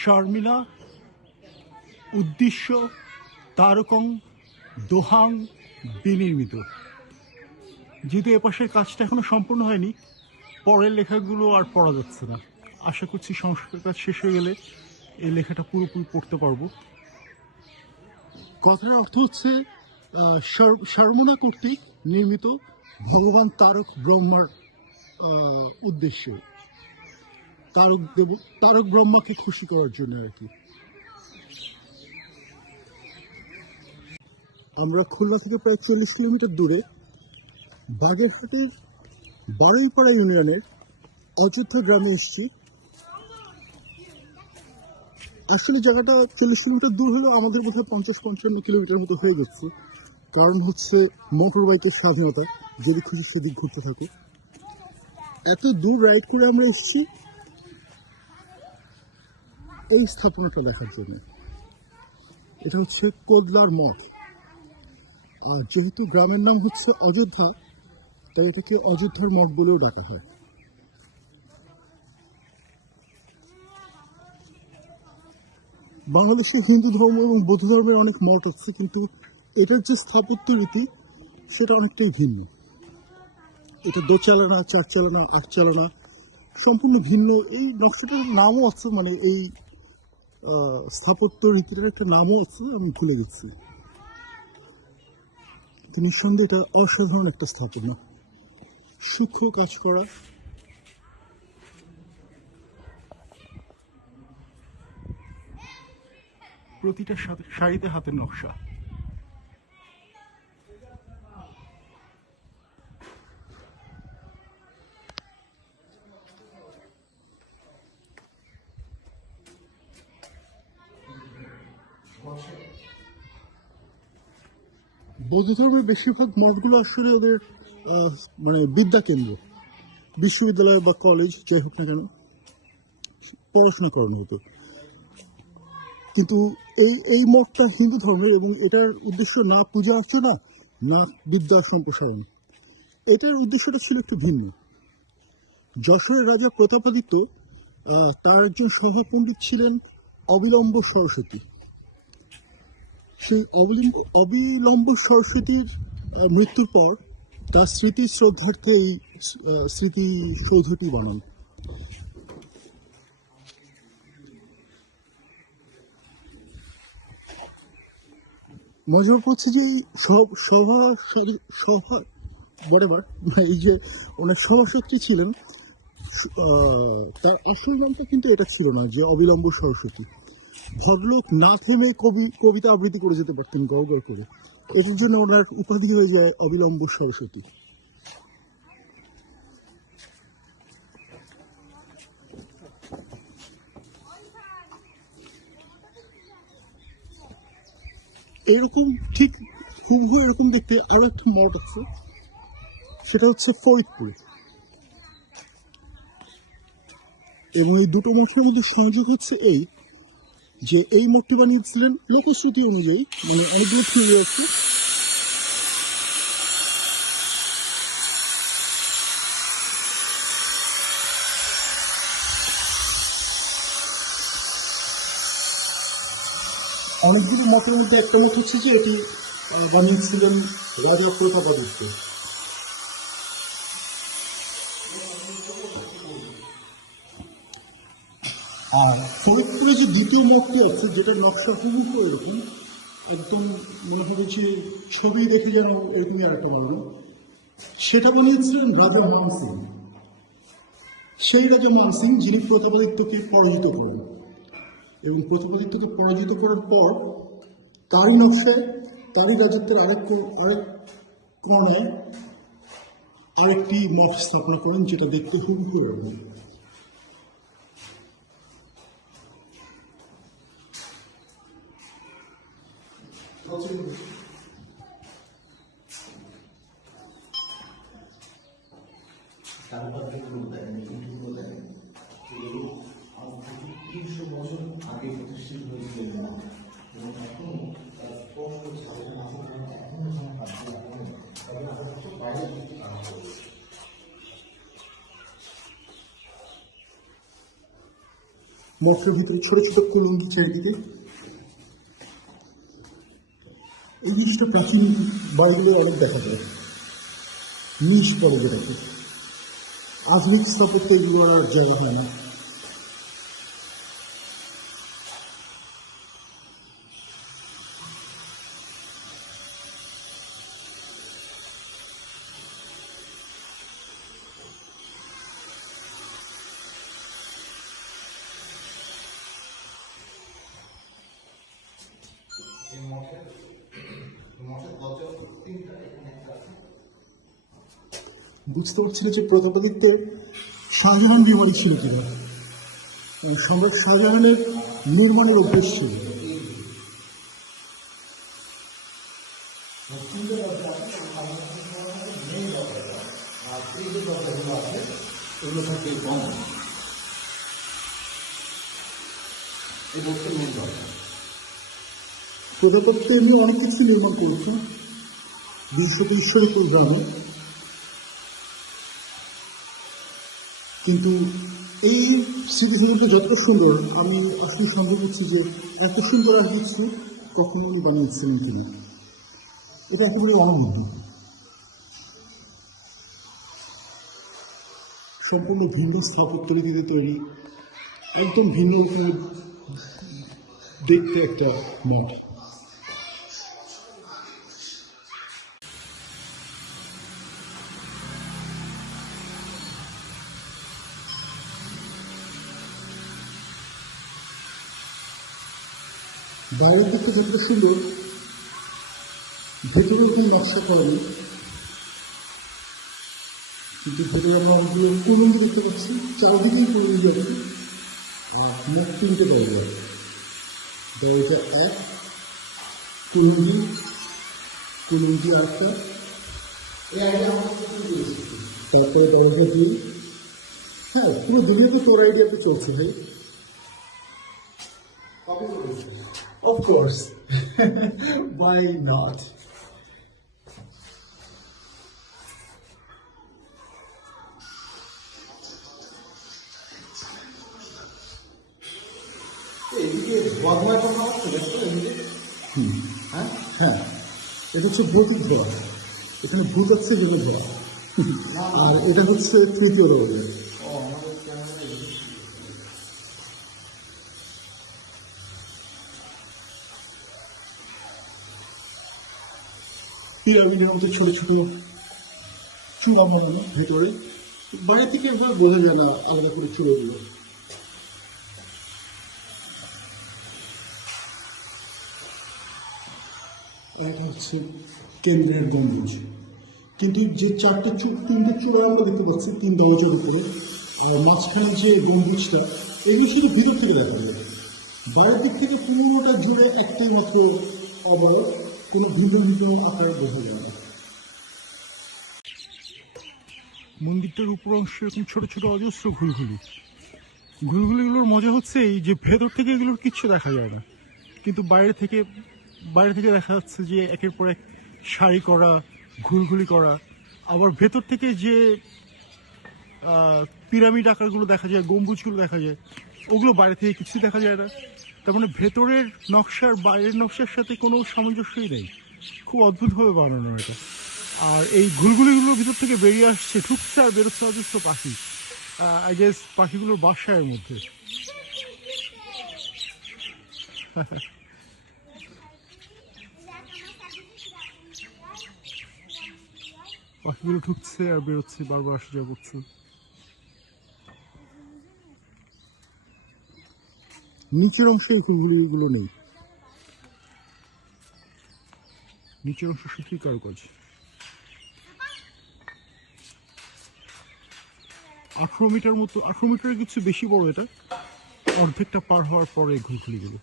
শর্মিলা, উদ্দেশ্য, তারকং, দোহাং, বিনির্মিত। যেহেতু এপাশের কাজটা এখনও সম্পূর্ণ হয়নি, পরের লেখাগুলো আর পড়া যাচ্ছে না। আশা করছি সংস্কার কাজ শেষ হয়ে গেলে এই লেখাটা পুরোপুরি পড়তে পারব। কথার অর্থ হচ্ছে শর্মনা কর্তৃক নির্মিত ভগবান তারক ব্রহ্মার উদ্দেশ্যে। তারক দেব, তারক ব্রহ্মাকে খুশি করার জন্য আর কি। আমরা খুলনা থেকে প্রায় চল্লিশ কিলোমিটার দূরে বাগেরহাটের বারুইপাড়া ইউনিয়নের অযোধ্যা গ্রামে এসেছি। আসলে জায়গাটা চল্লিশ কিলোমিটার দূর হলেও আমাদের বোধহয় পঞ্চাশ, পঞ্চান্ন কিলোমিটার মতো হয়ে যাচ্ছে কারণ হচ্ছে মোটর বাইকের স্বাধীনতা, যদি খুশি সেদিক ঘুরতে থাকে। এত দূর রাইড করে আমরা এসেছি এই স্থাপনাটা দেখার জন্য। এটা হচ্ছে কোদলার মঠ। আর যেহেতু গ্রামের নাম হচ্ছে অযোধ্যা, তাই এটাকে অযোধ্যার মঠ বলেও ডাকা হয়। বাংলাদেশে হিন্দু ধর্ম এবং বৌদ্ধ ধর্মের অনেক মঠ আছে, কিন্তু এটার যে স্থাপত্য রীতি, সেটা অনেকটাই ভিন্ন। এটা দো চালানা চার চালানা আট চালানা সম্পূর্ণ ভিন্ন। এই নকশাটার নামও আছে মানে এই স্থাপত্য রীতিটার একটা নামও আছে, আমি ভুলে গেছি। তো নিঃসন্দেহে এটা অসাধারণ একটা স্থাপনা। সূক্ষ্ম কাজ করা। প্রতিটা সারিতে হাতের নকশা। বৌদ্ধ ধর্মের বেশিরভাগ মঠগুলো আসলে ওদের মানে বিদ্যা কেন্দ্র। বিশ্ববিদ্যালয় বা কলেজ যাই হোক না কেন, পড়াশোনা করানো হতো কিন্তু এই এই মঠটা হিন্দু ধর্মের এবং এটার উদ্দেশ্য না পূজা অর্চনা না বিদ্যা সম্প্রসারণ। এটার উদ্দেশ্যটা ছিল একটু ভিন্ন। যশোরের রাজা প্রতাপাদিত্য তার একজন সভাপণ্ডিত ছিলেন অবিলম্ব সরস্বতী। সেই অবিলম্ব অবিলম্ব সরস্বতীর মৃত্যুর পর তার স্মৃতি শ্রদ্ধার্থে এই স্মৃতিসৌধটি বানান। মজা হচ্ছে যে সব সভা সভা বরাবর এই যে ওনার সভাসত্রী ছিলেন তার আসল নামটা কিন্তু এটা ছিল না, যে অবিলম্ব সরস্বতী ভদ্রলোক না থেমে কবি, কবিতা আবৃত্তি করে যেতে পারতেন গড় করে। এটার জন্য ওনার উপাধি হয়ে যায় অবিলম্ব সরস্বতী এরকম ঠিক হুবহু এরকম দেখতে আরও একটা মঠ আছে। সেটা হচ্ছে ফরিদপুরে। এবং এই দুটো মঠের মধ্যে সংযোগ হচ্ছে এই যে এই মঠটি বানিয়েছিলেন লোকশ্রুতি অনুযায়ী মানে অনেকগুলো থিওরি আছে অনেকগুলো মতের মধ্যে একটা মত হচ্ছে যে এটি বানিয়েছিলেন রাজা প্রতাপাদিত্য। আর ফরিদপুরে যে দ্বিতীয় মঠটি আছে, যেটা নকশা হুবহু এরকম, একদম মনে যে ছবি দেখে যেন এরকমই আর একটা বানানো সেটা বানিয়েছিলেন রাজা মান সিং। সেই রাজা মান সিং যিনি প্রতাপাদিত্যকে পরাজিত করেন। এবং প্রতাপাদিত্যকে পরাজিত করার পর তারই নকশায়, তারই রাজত্বের আরেক আরেক কোণায় আরেকটি মঠ স্থাপনা করেন, যেটা দেখতে হুবহু এরকম। কারুকার্যগুলো দেয় মিটিংগুলো দেয় এগুলো আজ তিনশো বছর আগে প্রতিষ্ঠিত হয়েছিল এবং এখনও তার স্পষ্ট কার্য এখনও তবে আমরা বাইরে কাজ ভিতরে ছোট ছোট কুলুঙ্গি চারিদিকে এই জিনিসটা প্রাচীন বাড়িগুলো অনেক দেখা যায়। নিশ পড়ে যেটাকে আধুনিক স্থাপত্যে এগুলো আর জায়গা হয় না। এই মঠের মঠের দরজা তিনটা এখানে একটা আছে বুঝতে পারছিল যে প্রতাপাদিত্যের শাহজাহান বিমারি ছিল এবং সম্রাট শাহজাহানের নির্মাণের অভ্যেস ছিল মেন মেন এমনি অনেক কিছু নির্মাণ করেছে বিশ্বকে ঈশ্বরীপুর গ্রামে কিন্তু এই স্মৃতিসৌধটা যত সুন্দর, আমি আসলে সন্দেহ করছি যে এত সুন্দর আর কিছু কখনো বানিয়েছিলেন তিনি। এটা একেবারে অনবদ্য সম্পূর্ণ ভিন্ন স্থাপত্য রীতিতে তৈরি, একদম ভিন্ন দেখতে একটা মঠ। বাইরের দিকটা যতটা সুন্দর ভেতরেও কোনো নকশা করেনি কিন্তু ভেতরে আমরা অনেকগুলো কুলুঙ্গি দেখতে পাচ্ছি, চারদিকেই কুলুঙ্গি আছে আর মুখ তিনটে দরজা। দরজা এক কুলুঙ্গি কুলুঙ্গি আটটা তারপরে দরজা দুই। হ্যাঁ পুরো দুনিয়াতে তোর আইডিয়াতে চলছে ভাই। Of course. Why not? এদিকে হচ্ছে এদিকে। হ্যাঁ? হ্যাঁ। এটা হচ্ছে ভৌতিক ধোয়া এখানে ভূত আছে ধোয়া আর এটা হচ্ছে তৃতীয় দরজা পিরামিডের মতো ছোট ছোট চূড়া বানানো ভেতরে। বাইরে থেকে একবার বোঝা যায় না, আলাদা করে চূড়াগুলো হচ্ছে কেন্দ্রের গম্বুজ। কিন্তু যে চারটে তিনটে চূড়া আমরা দেখতে পাচ্ছি, তিন দরজার উপরে মাঝখানে যে গম্বুজটা, এগুলো শুধু ভিতর থেকে দেখা যায়। বাইরের দিক থেকে পুরোটা জুড়ে একটাই মাত্র অবয়ব কোনো ভিন্ন ভিন্ন আকারে বোঝা না। মন্দিরটার উপর অংশে এরকম ছোট ছোট অজস্র ঘুলঘুলি। ঘুলঘুলিগুলোর মজা হচ্ছে এই যে ভেতর থেকে এগুলোর কিচ্ছু দেখা যায় না। কিন্তু বাইরে থেকে বাইরে থেকে দেখা যাচ্ছে যে একের পর এক শাড়ি করা, ঘুলঘুলি করা। আবার ভেতর থেকে যে পিরামিড আকারগুলো দেখা যায়, গম্বুজগুলো দেখা যায়, ওগুলো বাইরে থেকে কিছুই দেখা যায় না। তার মানে ভেতরের নকশার বাইরের নকশার সাথে কোনো সামঞ্জস্যই নেই। খুব অদ্ভুতভাবে বানানো এটা। আর এই ঘুলঘুলিগুলোর ভিতর থেকে বেরিয়ে আসছে ঢুকছে আর বেরোচ্ছে অজস্র পাখি আই গেস পাখিগুলোর বাসায়ের মধ্যে। পাখিগুলো ঢুকছে আর বেরোচ্ছে, বারবার আসা যাওয়া করছে নিচের অংশে এই ফুলগুলিগুলো নেই নিচের অংশ সত্যি কারুকাজ আঠেরো মিটার মতো আঠারো মিটারের কিছু বেশি বড় এটা অর্ধেকটা পার হওয়ার পরে ঘুরঘুলিগুলো